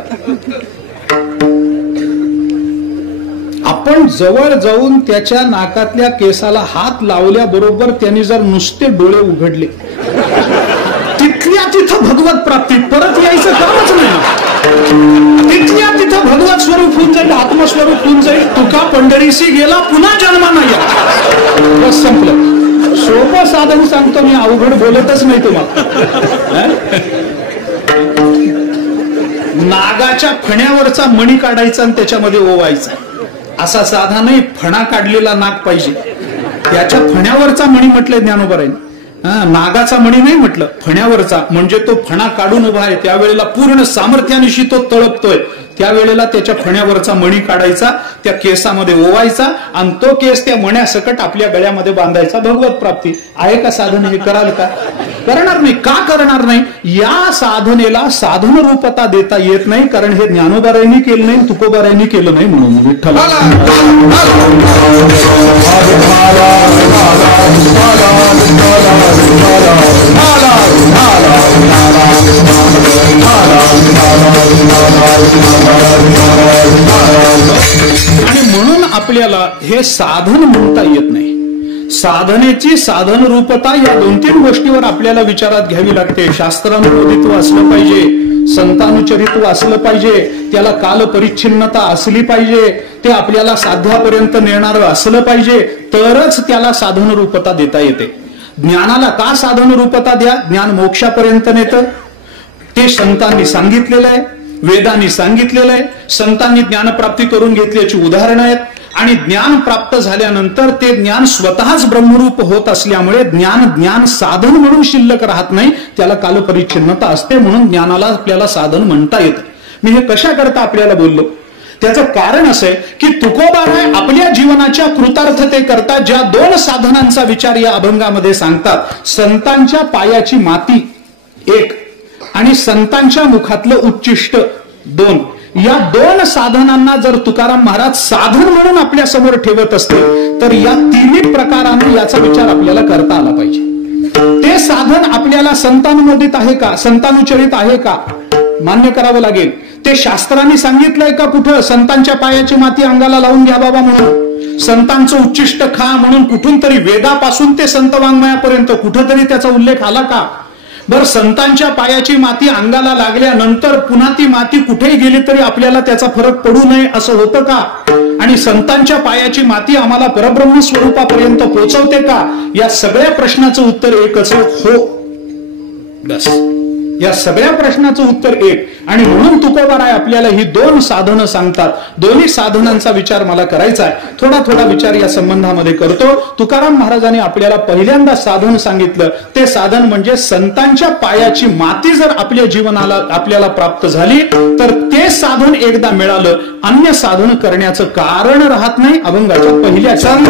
आपण जवळ जाऊन त्याच्या नाकातल्या केसाला हात लावल्याबरोबर त्यांनी जर नुसते डोळे उघडले, तिथल्या तिथं भगवत प्राप्ती. परत यायचं कामच नाही. तिथल्या तिथं भगवत स्वरूप होऊन जाईल, आत्मस्वरूप होऊन जाईल. तुका पंढरीशी गेला, पुन्हा जन्मा नाही. बस संपलं. सोपं साधन सांगतो मी, अवघड बोलतच नाही तुम्हाला. नागाच्या फण्यावरचा मणी काढायचा आणि त्याच्यामध्ये ओवायचा. असा साधा नाही, फणा काढलेला नाग पाहिजे. त्याच्या फण्यावरचा मणी म्हटलंय ज्ञानोबारांनी. नागाचा मणी नाही म्हटलं, फण्यावरचा. म्हणजे तो फणा काढून उभा आहे, त्यावेळेला पूर्ण सामर्थ्यानिशी तो तळपतोय, त्यावेळेला त्याच्या फण्यावरचा मणी काढायचा, त्या केसामध्ये ओवायचा आणि तो केस त्या मण्यासकट आपल्या गळ्यामध्ये बांधायचा. भगवत प्राप्ती. आहे का साधन? हे कराल का? करणार नाही. का करणार नाही? या साधनेला साधन रूपता देता येत नाही, कारण हे ज्ञानोबारांनी केलं नाही, तुकोबारांनी केलं नाही. म्हणून विठ्ठल आणि म्हणून आपल्याला हे साधन म्हणता येत नाही. साधनेची साधन रूपता या 2-3 गोष्टीवर आपल्याला विचारात घ्यावी लागते. शास्त्रानुमोदित्व असलं पाहिजे, संतानुचरित्व असलं पाहिजे, त्याला कालपरिच्छिन्नता असली पाहिजे, ते आपल्याला साध्यापर्यंत नेणारं असलं पाहिजे, तरच त्याला साधन रूपता देता येते. ज्ञानाला का साधन रूपता द्या? ज्ञान मोक्षापर्यंत नेतं. ते संतांनी सांगितलेलं आहे, वेदांनी सांगितलेलं आहे. संतांनी ज्ञानप्राप्ती करून घेतल्याची उदाहरणं आहेत. आणि ज्ञान प्राप्त झाल्यानंतर ते ज्ञान स्वतःच ब्रह्मरूप होत असल्यामुळे ज्ञान साधन म्हणून शिल्लक राहत नाही, त्याला कालपरिच्छिन्नता असते. म्हणून ज्ञानाला आपल्याला साधन म्हणता येतं. मी हे कशा करता आपल्याला बोललो? त्याचं कारण असं आहे की तुकोबाराय आपल्या जीवनाच्या कृतार्थते करता ज्या 2 साधनांचा विचार या अभंगामध्ये सांगतात, संतांच्या पायाची माती 1 आणि संतांच्या मुखातलं उच्चिष्ट 2, या 2 साधनांना जर तुकाराम महाराज साधन म्हणून आपल्या समोर ठेवत असतील तर या 3 प्रकाराने याचा विचार आपल्याला करता आला पाहिजे. ते साधन आपल्याला संतानुमोदित आहे का? संतानुचरित आहे का? मान्य करावं लागेल. ते शास्त्रांनी सांगितलंय का कुठं? संतांच्या पायाची माती अंगाला लावून घ्या बाबा म्हणून, संतांचं उच्चिष्ट खा म्हणून कुठून तरी वेदापासून ते संत वाङ्मयापर्यंत कुठंतरी त्याचा उल्लेख आला का? बर, संतांच्या पायाची माती अंगाला लागल्यानंतर पुन्हा ती माती कुठेही गेली तरी आपल्याला त्याचा फरक पडू नये असं होतं का? आणि संतांच्या पायाची माती आम्हाला परब्रह्म स्वरूपापर्यंत पोहोचवते का? या सगळ्या प्रश्नाचं उत्तर एकच, हो. बस, या सगळ्या प्रश्नाचं उत्तर एक. आणि म्हणून तुकोबाराय आपल्याला ही 2 साधनं सांगतात. दोन्ही साधनांचा विचार मला करायचा आहे. थोडा थोडा विचार या संबंधामध्ये करतो. तुकाराम महाराजांनी आपल्याला पहिल्यांदा साधन सांगितलं. ते साधन म्हणजे संतांच्या पायाची माती जर आपल्या जीवनाला आपल्याला प्राप्त झाली तर ते साधन एकदा मिळालं, अन्य साधन करण्याचं कारण राहत नाही. अभंगाच्या पहिल्या संत